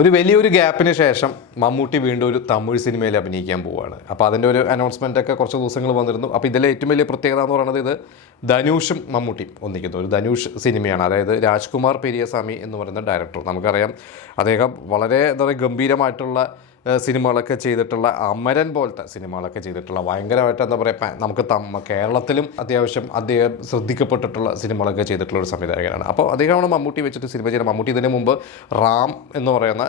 ഒരു വലിയൊരു ഗ്യാപ്പിന് ശേഷം മമ്മൂട്ടി വീണ്ടും ഒരു തമിഴ് സിനിമയിൽ അഭിനയിക്കാൻ പോവുകയാണ്. അപ്പോൾ അതിൻ്റെ ഒരു അനൗൺസ്മെൻ്റ് ഒക്കെ കുറച്ച് ദിവസങ്ങൾ വന്നിരുന്നു. അപ്പോൾ ഇതിലെ ഏറ്റവും വലിയ പ്രത്യേകത എന്ന് പറയുന്നത് ഇത് ധനുഷും മമ്മൂട്ടിയും ഒന്നിക്കുന്നു ഒരു ധനുഷ് സിനിമയാണ്. അതായത് രാജ്കുമാർ പെരിയസ്വാമി എന്ന് പറയുന്ന ഡയറക്ടർ, നമുക്കറിയാം അദ്ദേഹം വളരെ എന്താ പറയുക ഗംഭീരമായിട്ടുള്ള സിനിമകളൊക്കെ ചെയ്തിട്ടുള്ള അമരൻ പോലത്തെ സിനിമകളൊക്കെ ചെയ്തിട്ടുള്ള ഭയങ്കരമായിട്ട് എന്താ പറയുക നമുക്ക് കേരളത്തിലും അത്യാവശ്യം അദ്ദേഹം ശ്രദ്ധിക്കപ്പെട്ടിട്ടുള്ള സിനിമകളൊക്കെ ചെയ്തിട്ടുള്ള ഒരു സംവിധായകനാണ്. അപ്പോൾ അദ്ദേഹമാണ് മമ്മൂട്ടി വെച്ചിട്ട് സിനിമ ചെയ്യുന്നത്. മമ്മൂട്ടി ഇതിന് മുമ്പ് റാം എന്ന് പറയുന്ന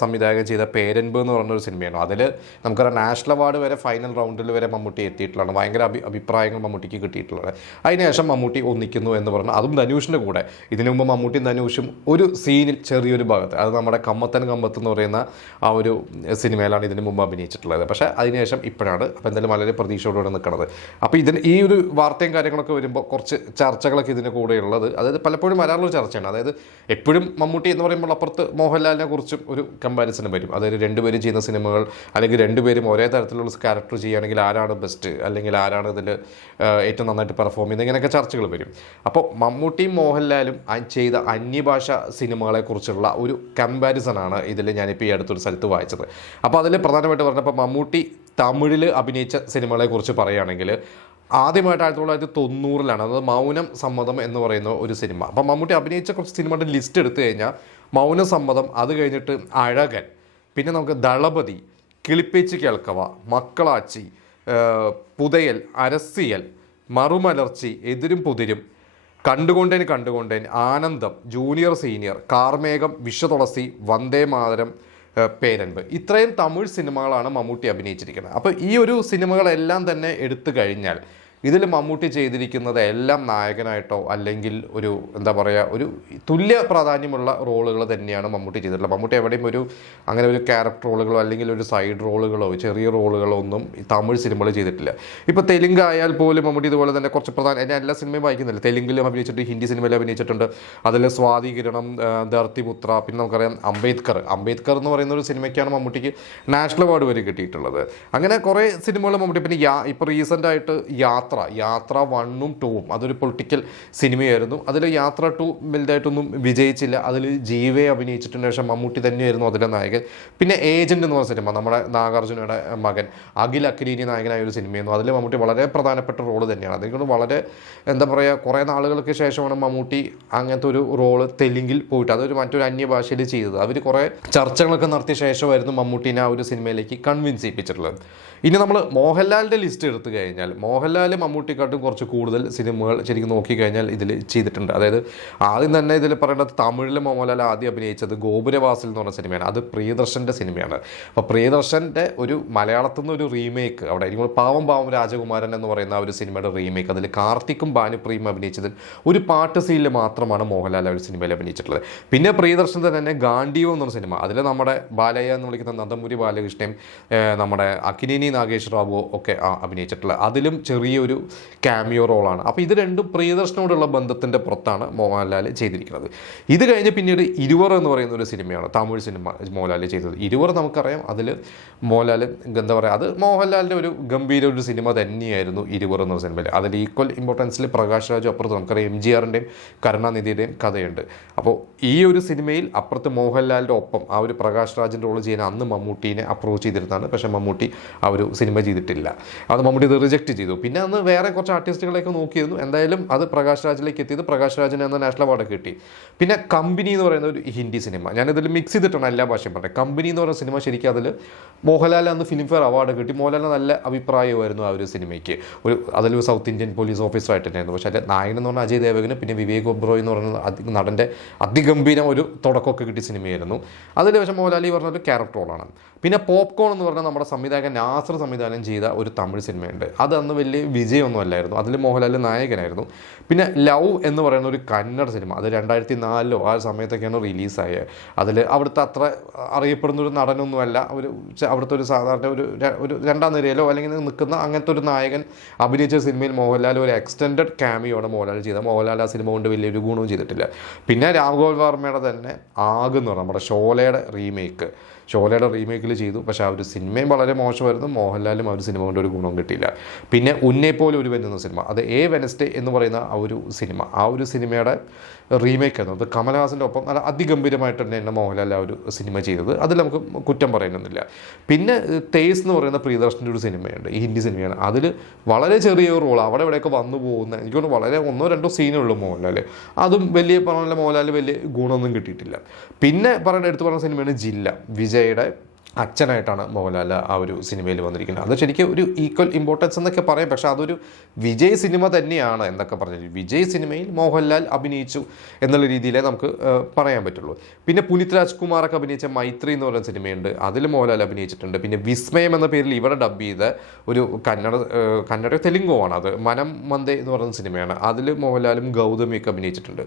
സംവിധായകൻ ചെയ്ത പേരൻപ് എന്ന് പറയുന്ന ഒരു സിനിമയാണ്. അതിൽ നമുക്കറിയാം നാഷണൽ അവാർഡ് വരെ ഫൈനൽ റൗണ്ടിൽ വരെ മമ്മൂട്ടി എത്തിയിട്ടുള്ളതാണ്. ഭയങ്കര അഭിപ്രായങ്ങൾ മമ്മൂട്ടിക്ക് കിട്ടിയിട്ടുള്ളത്. അതിനുശേഷം മമ്മൂട്ടി ഒന്നിക്കുന്നു എന്ന് പറഞ്ഞാൽ അതും ധനുഷിൻ്റെ കൂടെ. ഇതിനു മുമ്പ് മമ്മൂട്ടി ധനുഷും ഒരു സീനിൽ ചെറിയൊരു ഭാഗത്ത്, അത് നമ്മുടെ കമ്മത്ത് എന്ന് പറയുന്ന ആ ഒരു സിനിമയിലാണ് ഇതിന് മുമ്പ് അഭിനയിച്ചിട്ടുള്ളത്. പക്ഷേ അതിനുശേഷം ഇപ്പോഴാണ്. അപ്പോൾ എന്തായാലും വളരെ പ്രതീക്ഷയോടെ നിൽക്കുന്നത്. അപ്പോൾ ഇതിന് ഈ ഒരു വാർത്തയും കാര്യങ്ങളൊക്കെ വരുമ്പോൾ കുറച്ച് ചർച്ചകളൊക്കെ ഇതിന് കൂടെയുള്ളത്, അതായത് പലപ്പോഴും വരാറുള്ള ചർച്ചയാണ്. അതായത് എപ്പോഴും മമ്മൂട്ടി എന്ന് പറയുമ്പോൾ അപ്പുറത്ത് മോഹൻലാലിനെ കുറിച്ചും ഒരു കമ്പാരിസൺ വരും. അതായത് രണ്ടുപേരും ചെയ്യുന്ന സിനിമകൾ അല്ലെങ്കിൽ രണ്ടുപേരും ഒരേ തരത്തിലുള്ള ക്യാരക്ടർ ചെയ്യുകയാണെങ്കിൽ ആരാണ് ബെസ്റ്റ്, അല്ലെങ്കിൽ ആരാണ് ഇതിൽ ഏറ്റവും നന്നായിട്ട് പെർഫോം ചെയ്യുന്നത്, ഇങ്ങനെയൊക്കെ ചർച്ചകൾ വരും. അപ്പോൾ മമ്മൂട്ടിയും മോഹൻലാലും ചെയ്ത അന്യഭാഷ സിനിമകളെക്കുറിച്ചുള്ള ഒരു കമ്പാരിസണാണ് ഇതിൽ ഞാനിപ്പോൾ ഈ അടുത്തൊരു സ്ഥലത്ത് വായിച്ചത്. അപ്പോൾ അതിൽ പ്രധാനമായിട്ട് പറഞ്ഞപ്പോൾ മമ്മൂട്ടി തമിഴിൽ അഭിനയിച്ച സിനിമകളെക്കുറിച്ച് പറയുകയാണെങ്കിൽ ആദ്യമായിട്ട് 1990-ലാണ്, അതായത് മൗനം സമ്മതം എന്ന് പറയുന്ന ഒരു സിനിമ. അപ്പോൾ മമ്മൂട്ടി അഭിനയിച്ച കുറച്ച് സിനിമയുടെ ലിസ്റ്റ് എടുത്തു കഴിഞ്ഞാൽ മൗനം സമ്മതം, അത് കഴിഞ്ഞിട്ട് അഴകൻ, പിന്നെ നമുക്ക് ദളപതി, കിളിപ്പേച്ച് കേൾക്കവ, മക്കളാച്ചി, പുതയൽ, അരസിയൽ, മറുമലർച്ചി, എതിരും പുതിരും, കണ്ടുകൊണ്ടേൻ, ആനന്ദം, ജൂനിയർ സീനിയർ, കാർമേഘം, വിശ്വതുളസി, വന്ദേ മാതരം, പേരൻപ്, ഇത്രയും തമിഴ് സിനിമകളാണ് മമ്മൂട്ടി അഭിനയിച്ചിരിക്കുന്നത്. അപ്പോൾ ഈ ഒരു സിനിമകളെല്ലാം തന്നെ എടുത്തു കഴിഞ്ഞാൽ ഇതിൽ മമ്മൂട്ടി ചെയ്തിരിക്കുന്നത് എല്ലാം നായകനായിട്ടോ അല്ലെങ്കിൽ ഒരു എന്താ പറയുക ഒരു തുല്യ പ്രാധാന്യമുള്ള റോളുകൾ തന്നെയാണ് മമ്മൂട്ടി ചെയ്തിട്ടുള്ളത്. മമ്മൂട്ടി എവിടെയും അങ്ങനെ ഒരു ക്യാരക്ടർ റോളുകളോ അല്ലെങ്കിൽ ഒരു സൈഡ് റോളുകളോ ചെറിയ റോളുകളോ ഒന്നും തമിഴ് സിനിമകൾ ചെയ്തിട്ടില്ല. ഇപ്പോൾ തെലുങ്ക് ആയാൽ പോലും മമ്മൂട്ടി ഇതുപോലെ തന്നെ കുറച്ച് എന്നെ എല്ലാ സിനിമയും വായിക്കുന്നില്ല. തെലുങ്കിലും അഭിനയിച്ചിട്ട്, ഹിന്ദി സിനിമയിൽ അഭിനയിച്ചിട്ടുണ്ട്. അതിൽ സ്വാതികിരണം, ധർത്തിപുത്ര, പിന്നെ നമുക്കറിയാം അംബേദ്കർ എന്ന് പറയുന്ന ഒരു സിനിമയ്ക്കാണ് മമ്മൂട്ടിക്ക് നാഷണൽ അവാർഡ് വരെ കിട്ടിയിട്ടുള്ളത്. അങ്ങനെ കുറേ സിനിമകൾ മമ്മൂട്ടി, പിന്നെ ഇപ്പോൾ റീസെൻ്റായിട്ട് യാത്ര 1ഉം 2ഉം അതൊരു പൊളിറ്റിക്കൽ സിനിമയായിരുന്നു. അതിൽ യാത്ര 2 വലുതായിട്ടൊന്നും വിജയിച്ചില്ല. അതിൽ ജീവയെ അഭിനയിച്ചിട്ടുണ്ട്. ശേഷം മമ്മൂട്ടി തന്നെയായിരുന്നു അതിലെ നായകൻ. പിന്നെ ഏജൻറ് എന്ന് പറഞ്ഞ സിനിമ, നമ്മുടെ നാഗാർജുനയുടെ മകൻ അഖിൽ അക്കിനീനി നായകനായ ഒരു സിനിമയായിരുന്നു. അതിൽ മമ്മൂട്ടി വളരെ പ്രധാനപ്പെട്ട റോള് തന്നെയാണ്. അതുകൊണ്ട് വളരെ എന്താ പറയുക കുറേ നാളുകൾക്ക് ശേഷമാണ് മമ്മൂട്ടി അങ്ങനത്തെ ഒരു റോള് തെലുങ്കിൽ പോയിട്ട് അതൊരു മറ്റൊരു അന്യഭാഷയിൽ ചെയ്തത്. അവർ കുറേ ചർച്ചകളൊക്കെ നടത്തിയ ശേഷമായിരുന്നു മമ്മൂട്ടിനെ ആ ഒരു സിനിമയിലേക്ക് കൺവിൻസ് ചെയ്യിപ്പിച്ചിട്ടുള്ളത്. ഇനി നമ്മൾ മോഹൻലാലിൻ്റെ ലിസ്റ്റ് എടുത്തു കഴിഞ്ഞാൽ മോഹൻലാൽ മമ്മൂട്ടിക്കാട്ടും കുറച്ച് കൂടുതൽ സിനിമകൾ ശരിക്കും നോക്കിക്കഴിഞ്ഞാൽ ഇതിൽ ചെയ്തിട്ടുണ്ട്. അതായത് ആദ്യം തന്നെ ഇതിൽ പറയേണ്ടത് തമിഴിൽ മോഹൻലാൽ ആദ്യം അഭിനയിച്ചത് ഗോപുരവാസിൽ എന്ന് പറഞ്ഞ സിനിമയാണ്. അത് പ്രിയദർശൻ്റെ സിനിമയാണ്. അപ്പോൾ പ്രിയദർശൻ്റെ ഒരു മലയാളത്തിൽ നിന്ന് ഒരു റീമേക്ക് അവിടെ ആയിരിക്കും, പാവം രാജകുമാരൻ എന്ന് പറയുന്ന ഒരു സിനിമയുടെ റീമേക്ക്. അതിൽ കാർത്തിക്കും ഭാനുപ്രിയും അഭിനയിച്ചതിൽ ഒരു പാട്ട് സീനിൽ മാത്രമാണ് മോഹൻലാൽ ഒരു സിനിമയിൽ അഭിനയിച്ചിട്ടുള്ളത്. പിന്നെ പ്രിയദർശൻ തന്നെ ഗാന്ഡീവം എന്ന് പറഞ്ഞ സിനിമ, അതിൽ നമ്മുടെ ബാലയ്യ എന്ന് വിളിക്കുന്ന നന്ദമുരി ബാലകൃഷ്ണയും നമ്മുടെ അക്കിനേനി നാഗേഷ് റാവു ഒക്കെ അഭിനയിച്ചിട്ടുള്ളത്. അതിലും ചെറിയൊരു ക്യാമിയോ റോളാണ്. അപ്പോൾ ഇത് രണ്ടും പ്രിയദർശനോടുള്ള ബന്ധത്തിൻ്റെ പുറത്താണ് മോഹൻലാൽ ചെയ്തിരിക്കുന്നത്. ഇത് കഴിഞ്ഞ് പിന്നീട് ഇരുവർ എന്ന് പറയുന്ന ഒരു സിനിമയാണ് തമിഴ് സിനിമ മോഹൻലാൽ ചെയ്തത്. ഇരുവർ നമുക്കറിയാം, അതിൽ മോഹൻലാൽ എന്താ പറയുക, അത് മോഹൻലാലിൻ്റെ ഒരു ഗംഭീര ഒരു സിനിമ തന്നെയായിരുന്നു ഇരുവർ എന്ന സിനിമയിൽ. അതിൽ ഈക്വൽ ഇമ്പോർട്ടൻസിൽ പ്രകാശ് രാജു അപ്പുറത്ത് നമുക്കറിയാം MGRൻ്റെയും കരുണാനിധിയുടെയും കഥയുണ്ട്. അപ്പോൾ ഈ ഒരു സിനിമയിൽ അപ്പുറത്ത് മോഹൻലാലിൻ്റെ ഒപ്പം ആ ഒരു പ്രകാശ് രാജിൻ്റെ റോൾ ചെയ്യാൻ അന്ന് മമ്മൂട്ടീനെ അപ്രോച്ച് ചെയ്തിരുന്നതാണ്. പക്ഷേ മമ്മൂട്ടി ആ ഒരു സിനിമ ചെയ്തിട്ടില്ല. അത് മമ്മൂട്ടി ഇത് റിജക്റ്റ് ചെയ്തു. പിന്നെ അന്ന് വേറെ കുറച്ച് ആർട്ടിസ്റ്റുകളെയൊക്കെ നോക്കിയിരുന്നു. എന്തായാലും അത് പ്രകാശ് രാജിലേക്ക് എത്തിയത് പ്രകാശ് രാജിന് അന്ന് നാഷണൽ അവാർഡ് കിട്ടി. പിന്നെ കമ്പനി എന്ന് പറയുന്ന ഒരു ഹിന്ദി സിനിമ, ഞാനിതിൽ മിക്സ് ചെയ്തിട്ടാണ് എല്ലാ ഭാഷയും പറഞ്ഞത്. കമ്പനി എന്ന് പറയുന്ന സിനിമ ശരിക്കും അതിൽ മോഹൻലാൽ അന്ന് ഫിലിംഫെയർ അവാർഡ് കിട്ടി. മോഹൻലാലിന് നല്ല അഭിപ്രായമായിരുന്നു ആ ഒരു സിനിമയ്ക്ക്. അതിലൊരു സൗത്ത് ഇന്ത്യൻ പോലീസ് ഓഫീസറായിട്ട് തന്നെയായിരുന്നു. പക്ഷേ അതിൻ്റെ നായകൻ എന്ന് പറഞ്ഞാൽ അജയ് ദേവഗന്, പിന്നെ വിവേക് ഒബ്രോയ് എന്ന് പറയുന്ന നടൻ്റെ അതിഗംഭീരം ഒരു തുടക്കമൊക്കെ കിട്ടിയ സിനിമയായിരുന്നു. അതിൽ പക്ഷേ മോഹൻലാൽ ഈ പറഞ്ഞൊരു ക്യാരക്ടർ റോളാണ്. പിന്നെ പോപ്കോൺ എന്ന് പറഞ്ഞാൽ നമ്മുടെ സംവിധായകൻ നാസർ സംവിധാനം ചെയ്ത ഒരു തമിഴ് സിനിമയുണ്ട്. അത് അന്ന് വലിയ വിജയമൊന്നും അല്ലായിരുന്നു. അതിൽ മോഹൻലാൽ നായകനായിരുന്നു. പിന്നെ ലവ് എന്ന് പറയുന്ന ഒരു കന്നഡ സിനിമ, അത് 2004 ആ സമയത്തൊക്കെയാണ് റിലീസായത്. അതിൽ അവിടുത്തെ അത്ര അറിയപ്പെടുന്ന ഒരു നടനൊന്നുമല്ല, അവിടുത്തെ ഒരു സാധാരണ ഒരു രണ്ടാം നിരയിലോ അല്ലെങ്കിൽ നിൽക്കുന്ന അങ്ങനത്തെ ഒരു നായകൻ അഭിനയിച്ച സിനിമയിൽ മോഹൻലാൽ ഒരു എക്സ്റ്റെൻഡഡ് ക്യാമിയോടെ മോഹൻലാൽ ചെയ്ത. മോഹൻലാൽ ആ സിനിമ കൊണ്ട് വലിയൊരു ഗുണവും ചെയ്തിട്ടില്ല. പിന്നെ രാംഗോപാൽ വർമ്മയുടെ തന്നെ ആഗ് നമ്മുടെ ഷോലയുടെ റീമേക്കിൽ ചെയ്തു. പക്ഷേ ആ ഒരു സിനിമയും വളരെ മോശമായിരുന്നു. മോഹൻലാലും ആ ഒരു സിനിമ കൊണ്ട് ഒരു ഗുണവും കിട്ടിയില്ല. പിന്നെ ഉന്നെ പോലെ ഒരു വരുന്ന സിനിമ, അത് എ വെനസ്ഡേ എന്ന് പറയുന്ന ആ ഒരു സിനിമയുടെ റീമേക്ക് ആയിരുന്നു. അത് കമലഹാസൻ്റെ ഒപ്പം നല്ല അതിഗംഭീരമായിട്ട് തന്നെ മോഹൻലാൽ ആ ഒരു സിനിമ ചെയ്തത്, അതിൽ നമുക്ക് കുറ്റം പറയാനൊന്നുമില്ല. പിന്നെ തേസ് എന്ന് പറയുന്ന പ്രിയദർശൻ്റെ ഒരു സിനിമയുണ്ട്, ഈ ഹിന്ദി സിനിമയാണ്. അതിൽ വളരെ ചെറിയ റോൾ അവിടെ ഇവിടെയൊക്കെ വന്നു പോകുന്ന, എനിക്കൊന്ന് വളരെ 1-2 സീനുള്ളൂ മോഹൻലാൽ. അതും വലിയ പറഞ്ഞ മോഹൻലാൽ വലിയ ഗുണമൊന്നും കിട്ടിയിട്ടില്ല. പിന്നെ എടുത്തു പറയുന്ന സിനിമയാണ് ജില്ല. വിജയുടെ അച്ഛനായിട്ടാണ് മോഹൻലാൽ ആ ഒരു സിനിമയിൽ വന്നിരിക്കുന്നത്. അത് ശരിക്കും ഒരു ഈക്വൽ ഇമ്പോർട്ടൻസ് എന്നൊക്കെ പറയാം. പക്ഷേ അതൊരു വിജയ് സിനിമ തന്നെയാണ് എന്നൊക്കെ പറഞ്ഞു. വിജയ് സിനിമയിൽ മോഹൻലാൽ അഭിനയിച്ചു എന്നുള്ള രീതിയിലേ നമുക്ക് പറയാൻ പറ്റുള്ളൂ. പിന്നെ പുനീത് രാജ്കുമാറൊക്കെ അഭിനയിച്ച മൈത്രി എന്ന് പറയുന്ന സിനിമയുണ്ട്, അതിൽ മോഹൻലാൽ അഭിനയിച്ചിട്ടുണ്ട്. പിന്നെ വിസ്മയം എന്ന പേരിൽ ഇവിടെ ഡബ് ചെയ്ത ഒരു കന്നഡ തെലുങ്കോ ആണ്, അത് മനം മന്ദേ എന്ന് പറയുന്ന സിനിമയാണ്. അതിൽ മോഹൻലാലും ഗൗതമിയൊക്കെ അഭിനയിച്ചിട്ടുണ്ട്.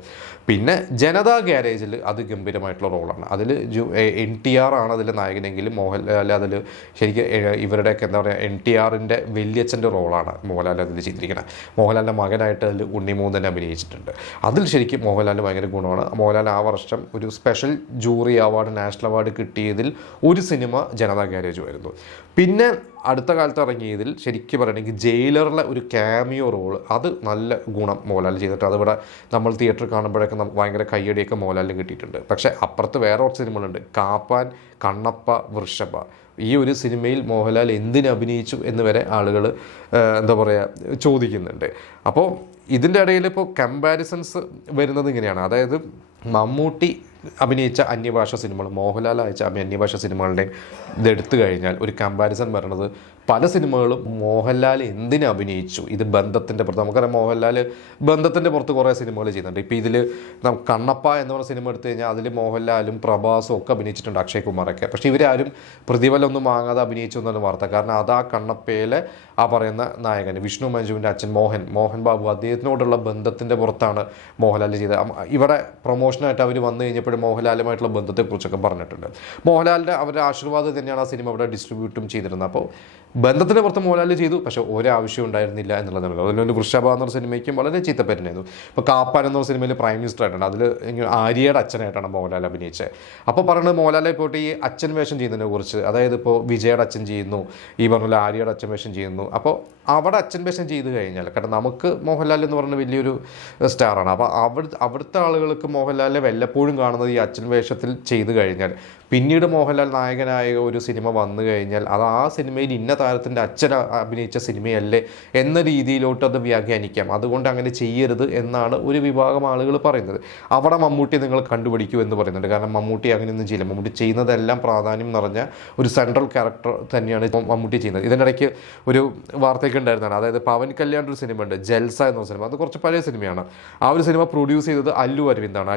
പിന്നെ ജനതാ ഗ്യാരേജിൽ അത് ഗംഭീരമായിട്ടുള്ള റോളാണ്. അതിൽ NTR ആണ് അതിൽ നായകനെങ്കിലും മോഹൻലാൽ അതിൽ ശരിക്കും ഇവരുടെയൊക്കെ എന്താ പറയുക NTRൻ്റെ വലിയച്ഛൻ്റെ റോളാണ് മോഹൻലാൽ അതിൽ ചെയ്തിരിക്കുന്നത്. മോഹൻലാലിൻ്റെ മകനായിട്ട് അതിൽ ഉണ്ണിമൂൻ തന്നെ അഭിനയിച്ചിട്ടുണ്ട്. അതിൽ ശരിക്കും മോഹൻലാലിന് ഭയങ്കര ഗുണമാണ്. മോഹൻലാൽ ആ വർഷം ഒരു special jury award, national award കിട്ടിയതിൽ ഒരു സിനിമ ജനതാ ഗ്യാരേജ് ആയിരുന്നു. പിന്നെ അടുത്ത കാലത്ത് ഇറങ്ങിയതിൽ ശരിക്കും പറയുകയാണെങ്കിൽ ജയിലറിലെ ഒരു ക്യാമിയോ റോൾ, അത് നല്ല ഗുണം മോഹൻലാൽ ചെയ്തിട്ട് അതിവിടെ നമ്മൾ തിയേറ്ററിൽ കാണുമ്പോഴൊക്കെ ഭയങ്കര കയ്യടിയൊക്കെ മോഹൻലാലിന് കിട്ടിയിട്ടുണ്ട്. പക്ഷേ അപ്പുറത്ത് വേറെ കുറച്ച് സിനിമകളുണ്ട്, കാപ്പാൻ, കണ്ണപ്പ, വൃഷഭ. ഈ ഒരു സിനിമയിൽ മോഹൻലാൽ എന്തിന് അഭിനയിച്ചു എന്ന് വരെ ആളുകൾ എന്താ പറയുക ചോദിക്കുന്നുണ്ട്. അപ്പോൾ ഇതിൻ്റെ ഇടയിൽ ഇപ്പോൾ കമ്പാരിസൺസ് വരുന്നത് ഇങ്ങനെയാണ്. അതായത് മമ്മൂട്ടി അഭിനയിച്ച അന്യഭാഷ സിനിമകൾ, മോഹൻലാൽ അയച്ച അന്യഭാഷ സിനിമകളുടെയും ഇതെടുത്തു കഴിഞ്ഞാൽ ഒരു കമ്പാരിസൺ വരുന്നത് പല സിനിമകളും മോഹൻലാൽ എന്തിന് അഭിനയിച്ചു, ഇത് ബന്ധത്തിൻ്റെ പുറത്ത്. നമുക്കറിയാം മോഹൻലാൽ ബന്ധത്തിൻ്റെ പുറത്ത് കുറേ സിനിമകൾ ചെയ്യുന്നുണ്ട്. ഇപ്പോൾ ഇതിൽ കണ്ണപ്പ എന്ന് പറഞ്ഞ സിനിമ എടുത്തു കഴിഞ്ഞാൽ അതിൽ മോഹൻലാലും പ്രഭാസും ഒക്കെ അഭിനയിച്ചിട്ടുണ്ട്, അക്ഷയ് കുമാറൊക്കെ. പക്ഷേ ഇവരാരും പ്രതിഫലമൊന്നും വാങ്ങാതെ അഭിനയിച്ചു എന്നാണ് വാർത്ത. കാരണം അത് ആ കണ്ണപ്പയിലെ ആ പറയുന്ന നായകൻ വിഷ്ണു മഞ്ജുവിൻ്റെ അച്ഛൻ മോഹൻ ബാബു, അദ്ദേഹത്തിനോടുള്ള ബന്ധത്തിൻ്റെ പുറത്താണ് മോഹൻലാൽ ചെയ്തത്. ഇവിടെ പ്രൊമോഷനായിട്ട് അവർ വന്നു കഴിഞ്ഞപ്പോഴും മോഹൻലാലുമായിട്ടുള്ള ബന്ധത്തെക്കുറിച്ചൊക്കെ പറഞ്ഞിട്ടുണ്ട്. മോഹൻലാലിൻ്റെ അവരുടെ ആശീർവാദം തന്നെയാണ് ആ സിനിമ അവിടെ ഡിസ്ട്രിബ്യൂട്ടും ചെയ്തിരുന്നത്. അപ്പോൾ ബന്ധത്തിൻ്റെ പുറത്ത് മോഹൻലാൽ ചെയ്തു, പക്ഷേ ഒരാവശ്യം ഉണ്ടായിരുന്നില്ല എന്നുള്ളതാണ്. അതുപോലെ വൃഷഭ എന്നൊരു സിനിമയ്ക്കും വളരെ ചീത്തപ്പേരുണ്ടായിരുന്നു. ഇപ്പോൾ കാപ്പാൻ എന്നൊരു സിനിമയിൽ പ്രൈം മിനിസ്റ്റർ ആയിട്ടുണ്ട്, അതിൽ ആര്യയുടെ അച്ഛനായിട്ടാണ് മോഹൻലാൽ അഭിനയിച്ചത്. അപ്പോൾ പറയുന്നത് മോഹൻലാലെ പോയിട്ട് ഈ അച്ഛൻ വേഷം ചെയ്യുന്നതിനെ കുറിച്ച്, അതായത് ഇപ്പോൾ വിജയുടെ അച്ഛൻ ചെയ്യുന്നു, ഈ പറഞ്ഞ ആര്യയുടെ അച്ഛൻ വേഷം ചെയ്യുന്നു. അപ്പോൾ അവിടെ അച്ഛൻ വേഷം ചെയ്ത് കഴിഞ്ഞാൽ, കാരണം നമുക്ക് മോഹൻലാൽ എന്ന് പറഞ്ഞ വലിയൊരു സ്റ്റാറാണ്. അപ്പോൾ അവിടുത്തെ ആളുകൾക്ക് മോഹൻലാലിനെ വല്ലപ്പോഴും കാണുന്നത് ഈ അച്ഛൻ വേഷത്തിൽ ചെയ്ത് കഴിഞ്ഞാൽ, പിന്നീട് മോഹൻലാൽ നായകനായ ഒരു സിനിമ വന്നു കഴിഞ്ഞാൽ അത് ആ സിനിമയിൽ ഇന്ന താരത്തിൻ്റെ അച്ഛൻ അഭിനയിച്ച സിനിമയല്ലേ എന്ന രീതിയിലോട്ട് അത് വ്യാഖ്യാനിക്കാം. അതുകൊണ്ട് അങ്ങനെ ചെയ്യരുത് എന്നാണ് ഒരു വിഭാഗം ആളുകൾ പറയുന്നത്. അവിടെ മമ്മൂട്ടി നിങ്ങൾ കണ്ടുപിടിക്കൂ എന്ന് പറയുന്നുണ്ട്. കാരണം മമ്മൂട്ടി അങ്ങനെയൊന്നും ചെയ്യില്ല. മമ്മൂട്ടി ചെയ്യുന്നതെല്ലാം പ്രാധാന്യം നിറഞ്ഞ ഒരു സെൻട്രൽ ക്യാരക്ടർ തന്നെയാണ് മമ്മൂട്ടി ചെയ്യുന്നത്. ഇതിനിടയ്ക്ക് ഒരു വാർത്തയൊക്കെ ഉണ്ടായിരുന്നതാണ്. അതായത് പവൻ കല്യാൺ ഒരു സിനിമ ഉണ്ട്, ജൽസ എന്ന സിനിമ. അത് കുറച്ച് പഴയ സിനിമയാണ്. ആ ഒരു സിനിമ പ്രൊഡ്യൂസ് ചെയ്തത് അല്ലു അരവിന്ദാണ്,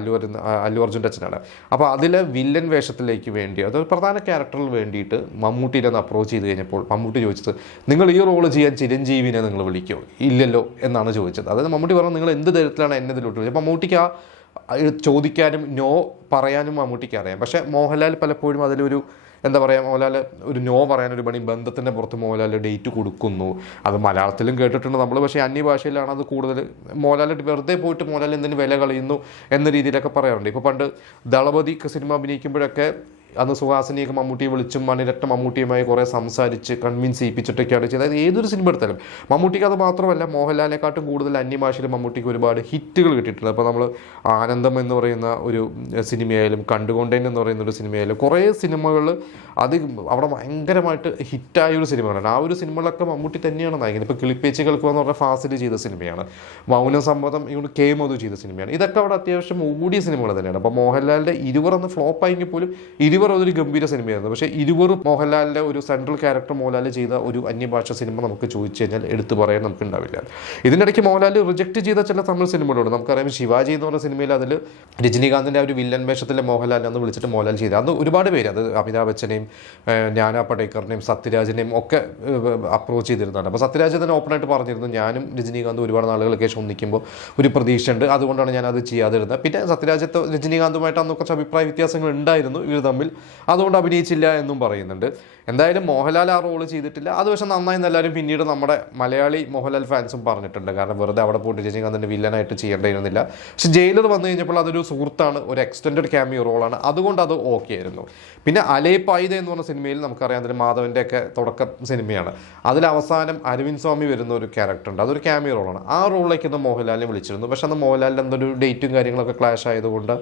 അല്ലു അർജുൻ്റെ അച്ഛനാണ്. അപ്പോൾ അതിലെ വില്ലൻ വേഷത്തിലേക്ക് വേണ്ടി, അതൊരു പ്രധാന ക്യാരക്ടറിൽ വേണ്ടിയിട്ട് മമ്മൂട്ടിനെ ഒന്ന് അപ്രോച്ച് ചെയ്ത് കഴിഞ്ഞപ്പോൾ മമ്മൂട്ടി ചോദിച്ചത്, നിങ്ങൾ ഈ റോള് ചെയ്യാൻ ചിരഞ്ജീവിനെ നിങ്ങൾ വിളിക്കുമോ? ഇല്ലല്ലോ എന്നാണ് ചോദിച്ചത്. അതായത് മമ്മൂട്ടി പറഞ്ഞു, നിങ്ങൾ എന്ത് തരത്തിലാണ് എന്നെ ഇതിലോട്ട് വിളിച്ചത്? അപ്പോൾ മമ്മൂട്ടിക്ക് ആ ചോദിക്കാനും നോ പറയാനും മമ്മൂട്ടിക്ക് അറിയാം. പക്ഷേ മോഹൻലാൽ പലപ്പോഴും അതിലൊരു എന്താ പറയുക, മോഹൻലാൽ ഒരു നോ പറയാനൊരു പണി, ബന്ധത്തിൻ്റെ പുറത്ത് മോഹൻലാൽ ഡേറ്റ് കൊടുക്കുന്നു. അത് മലയാളത്തിലും കേട്ടിട്ടുണ്ട് നമ്മൾ, പക്ഷേ അന്യഭാഷയിലാണ് അത് കൂടുതൽ. മോഹൻലാൽ വെറുതെ പോയിട്ട് മോഹൻലാൽ എന്തിന് വില കളയുന്നു എന്ന രീതിയിലൊക്കെ പറയാറുണ്ട്. ഇപ്പോൾ പണ്ട് ദളപതി സിനിമ അഭിനയിക്കുമ്പോഴൊക്കെ അന്ന് സുഹാസിനിയൊക്കെ മമ്മൂട്ടിയെ വിളിച്ചും മണിരത്നം മമ്മൂട്ടിയുമായി കുറേ സംസാരിച്ച് കൺവിൻസ് ചെയ്യിപ്പിച്ചിട്ടൊക്കെയാണ് ചെയ്തത്. അതായത് ഏതൊരു സിനിമ എടുത്താലും മമ്മൂട്ടിക്ക് അത് മാത്രമല്ല, മോഹൻലാലിനെക്കാട്ടും കൂടുതൽ അന്യഭാഷയിൽ മമ്മൂട്ടിക്ക് ഒരുപാട് ഹിറ്റുകൾ കിട്ടിയിട്ടുണ്ട്. അപ്പോൾ നമ്മൾ ആനന്ദം എന്ന് പറയുന്ന ഒരു സിനിമയായാലും കണ്ടുകൊണ്ടേൻ എന്ന് പറയുന്ന ഒരു സിനിമയായാലും കുറേ സിനിമകൾ അത് അവിടെ ഭയങ്കരമായിട്ട് ഹിറ്റായ ഒരു സിനിമകളാണ്. ആ ഒരു സിനിമകളൊക്കെ മമ്മൂട്ടി തന്നെയാണ് നായകൻ. ഇപ്പോൾ കിളിപ്പേച്ച് കേൾക്കുക എന്ന് പറഞ്ഞാൽ ഫാസിൽ ചെയ്ത സിനിമയാണ്. മൗന സമ്മതം ഇവിടെ കെ മധു ചെയ്ത സിനിമയാണ്. ഇതൊക്കെ അവിടെ അത്യാവശ്യം ഓടിയ സിനിമകൾ തന്നെയാണ്. അപ്പോൾ മോഹൻലാലിൻ്റെ ഇരുവർ ഒന്ന് ഫ്ലോപ്പായെങ്കിൽ പോലും അതൊരു ഗംഭീര സിനിമയായിരുന്നു. പക്ഷേ ഇരുവറും മോഹൻലാലിൻ്റെ ഒരു സെൻട്രൽ ക്യാരക്ടർ മോഹൻലാൽ ചെയ്ത ഒരു അന്യഭാഷ സിനിമ നമുക്ക് ചോദിച്ചു കഴിഞ്ഞാൽ എടുത്തു പറയാൻ നമുക്ക് ഉണ്ടാവില്ല. ഇതിനിടയ്ക്ക് മോഹൻലാൽ റിജക്റ്റ് ചെയ്ത ചില തമിഴ് സിനിമകളുണ്ട്. നമുക്കറിയാം ശിവാജി എന്ന് പറഞ്ഞ സിനിമയിൽ അതിൽ രജനീകാന്തിൻ്റെ ഒരു വില്ലൻ വേഷത്തിലെ മോഹൻലാലിനെ അന്ന് വിളിച്ചിട്ട് മോഹൻലാൽ ചെയ്തത്. അന്ന് ഒരുപാട് പേര്, അത് അമിതാഭ് ബച്ചനെയും നാനാ പടേക്കറിനെയും സത്യരാജിനെയും ഒക്കെ അപ്രോച്ച് ചെയ്തിരുന്നതാണ്. അപ്പോൾ സത്യരാജ് തന്നെ ഓപ്പണായിട്ട് പറഞ്ഞിരുന്നു, ഞാനും രജനീകാന്ത് ഒരുപാട് നാളുകൾക്ക് ശേഷം ഒന്നിക്കുമ്പോൾ ഒരു പ്രതീക്ഷയുണ്ട്, അതുകൊണ്ടാണ് ഞാനത് ചെയ്യാതിരുന്നത്. പിന്നെ സത്യരാജത്തെ രജനീകാന്തുമായിട്ട് അന്ന് കുറച്ച് അഭിപ്രായ വ്യത്യാസങ്ങൾ ഉണ്ടായിരുന്നു ഇവർ തമ്മിൽ. അതുകൊണ്ട് അഭിനയിച്ചില്ല എന്നും പറയുന്നുണ്ട്. എന്തായാലും മോഹൻലാൽ ആ റോള് ചെയ്തിട്ടില്ല. അത് പക്ഷേ നന്നായി എല്ലാവരും പിന്നീട് നമ്മുടെ മലയാളി മോഹൻലാൽ ഫാൻസും പറഞ്ഞിട്ടുണ്ട്. കാരണം വെറുതെ അവിടെ പോയിട്ട് രജനീകാന്തിൻ്റെ വില്ലനായിട്ട് ചെയ്യേണ്ടിയിരുന്നില്ല. പക്ഷേ ജയിലർ വന്നു കഴിഞ്ഞപ്പോൾ അതൊരു സുഹൃത്താണ്, ഒരു എക്സ്റ്റൻഡഡ് ക്യാമിയോ റോളാണ്, അതുകൊണ്ട് അത് ഓക്കെ ആയിരുന്നു. പിന്നെ അലേപ്പായുധ എന്ന് പറഞ്ഞ സിനിമയിൽ നമുക്കറിയാം, അതിൽ മാധവൻ്റെ ഒക്കെ തുടക്കം സിനിമയാണ്. അതിൽ അവസാനം അരവിന്ദ് സ്വാമി വരുന്ന ഒരു ക്യാരക്ടറുണ്ട്, അതൊരു ക്യാമിയോ റോളാണ്. ആ റോളിലേക്ക് ഒന്ന് മോഹൻലാലിനെ വിളിച്ചിരുന്നു. പക്ഷേ അന്ന് മോഹൻലാലിൻ്റെ എന്തൊരു ഡേറ്റും കാര്യങ്ങളൊക്കെ ക്ലാഷ് ആയതുകൊണ്ട്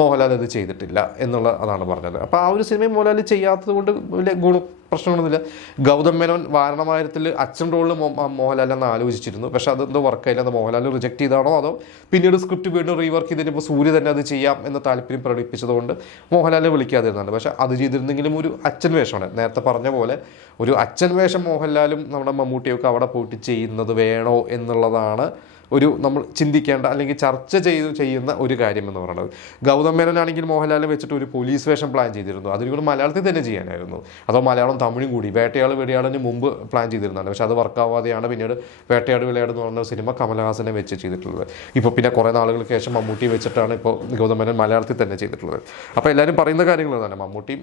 മോഹൻലാൽ അത് ചെയ്തിട്ടില്ല എന്നുള്ള അതാണ് പറഞ്ഞത്. അപ്പോൾ ആ ഒരു സിനിമ മോഹൻലാൽ ചെയ്യാത്തത് കൊണ്ട് വലിയ പ്രശ്നമൊന്നുമില്ല. ഗൗതം മേനോൻ വാരണമായത്തിൽ അച്ഛൻ റോളിൽ മോഹൻലാൽ എന്ന് ആലോചിച്ചിരുന്നു. പക്ഷെ അതെന്തോ വർക്കായില്ല. അത് മോഹൻലാൽ റിജക്ട് ചെയ്താണോ അതോ പിന്നീട് സ്ക്രിപ്റ്റ് വീണ്ടും റീവർക്ക് ചെയ്തിപ്പോൾ സൂര്യ തന്നെ അത് ചെയ്യാം എന്ന് താല്പര്യം പ്രകടിപ്പിച്ചതുകൊണ്ട് മോഹൻലാലിനെ വിളിക്കാതിരുന്നുണ്ട്. പക്ഷെ അത് ചെയ്തിരുന്നെങ്കിലും ഒരു അച്ഛൻ വേഷമാണ്. നേരത്തെ പറഞ്ഞ പോലെ ഒരു അച്ഛൻ വേഷം മോഹൻലാലും നമ്മുടെ മമ്മൂട്ടിയൊക്കെ അവിടെ പോയിട്ട് ചെയ്യുന്നത് വേണോ എന്നുള്ളതാണ് ഒരു നമ്മൾ ചിന്തിക്കേണ്ട അല്ലെങ്കിൽ ചർച്ച ചെയ്യുന്ന ഒരു കാര്യം എന്ന് പറയുന്നത്. ഗൗതം മേനോനാണെങ്കിൽ മോഹൻലാലിനെ വെച്ചിട്ട് ഒരു പോലീസ് വേഷം പ്ലാൻ ചെയ്തിരുന്നു. അതിനോട് മലയാളത്തിൽ തന്നെ ചെയ്യാനായിരുന്നു, അതോ മലയാളം തമിഴും കൂടി വേട്ടയാട് വെടിയാടിന് മുമ്പ് പ്ലാൻ ചെയ്തിരുന്നതാണ്. പക്ഷെ അത് വർക്കാവാതെയാണ് പിന്നീട് വേട്ടയാട് വിളയാട് എന്ന് പറഞ്ഞ സിനിമ കമലഹാസനെ വെച്ച് ചെയ്തിട്ടുള്ളത്. ഇപ്പോൾ പിന്നെ കുറേ നാളുകൾക്ക് ശേഷം മമ്മൂട്ടി വെച്ചിട്ടാണ് ഇപ്പോൾ ഗൗതം മേനോൻ മലയാളത്തിൽ തന്നെ ചെയ്തിട്ടുള്ളത്. അപ്പോൾ എല്ലാവരും പറയുന്ന കാര്യങ്ങൾ തന്നെ മമ്മൂട്ടി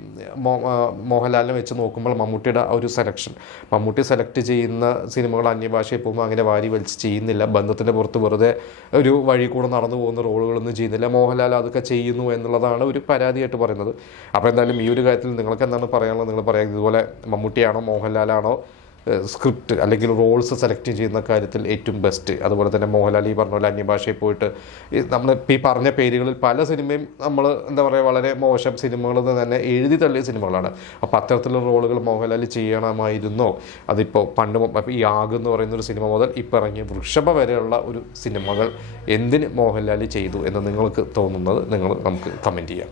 മോഹൻലാലിനെ വെച്ച് നോക്കുമ്പോൾ മമ്മൂട്ടിയുടെ ഒരു സെലക്ഷൻ, മമ്മൂട്ടി സെലക്ട് ചെയ്യുന്ന സിനിമകൾ അന്യഭാഷയിൽ പോകുമ്പോൾ അങ്ങനെ വാരി വലിച്ച് ചെയ്യുന്നില്ല. ബന്ധത്തിൻ്റെ പുറത്ത് വെറുതെ ഒരു വഴി കൂടെ നടന്നു പോകുന്ന റോളുകളൊന്നും ചെയ്യുന്നില്ല. മോഹൻലാൽ അതൊക്കെ ചെയ്യുന്നു എന്നുള്ളതാണ് ഒരു പരാതിയായിട്ട് പറയുന്നത്. അപ്പോൾ എന്തായാലും ഈ ഒരു കാര്യത്തിൽ നിങ്ങൾക്ക് എന്താണ് പറയാനുള്ളത്? നിങ്ങൾ പറയാം, ഇതുപോലെ മമ്മൂട്ടിയാണോ മോഹൻലാലാണോ സ്ക്രിപ്റ്റ് അല്ലെങ്കിൽ റോൾസ് സെലക്ട് ചെയ്യുന്ന കാര്യത്തിൽ ഏറ്റവും ബെസ്റ്റ്? അതുപോലെ തന്നെ മോഹൻലാൽ ഈ പറഞ്ഞ പോലെ അന്യഭാഷയിൽ പോയിട്ട് നമ്മൾ ഈ പറഞ്ഞ പേരുകളിൽ പല സിനിമയും നമ്മൾ എന്താ പറയുക വളരെ മോശം സിനിമകളിൽ നിന്ന് തന്നെ എഴുതി തള്ളിയ സിനിമകളാണ്. അപ്പോൾ അത്തരത്തിലുള്ള റോളുകൾ മോഹൻലാൽ ചെയ്യണമായിരുന്നോ? അതിപ്പോൾ പണ്ട് ഈ ആഗ് എന്ന് പറയുന്നൊരു സിനിമ മുതൽ ഇപ്പോൾ ഇറങ്ങിയ വൃഷഭ വരെയുള്ള ഒരു സിനിമകൾ എന്തിന് മോഹൻലാൽ ചെയ്തു എന്ന് നിങ്ങൾക്ക് തോന്നുന്നത് നിങ്ങൾ നമുക്ക് കമൻറ്റ് ചെയ്യാം.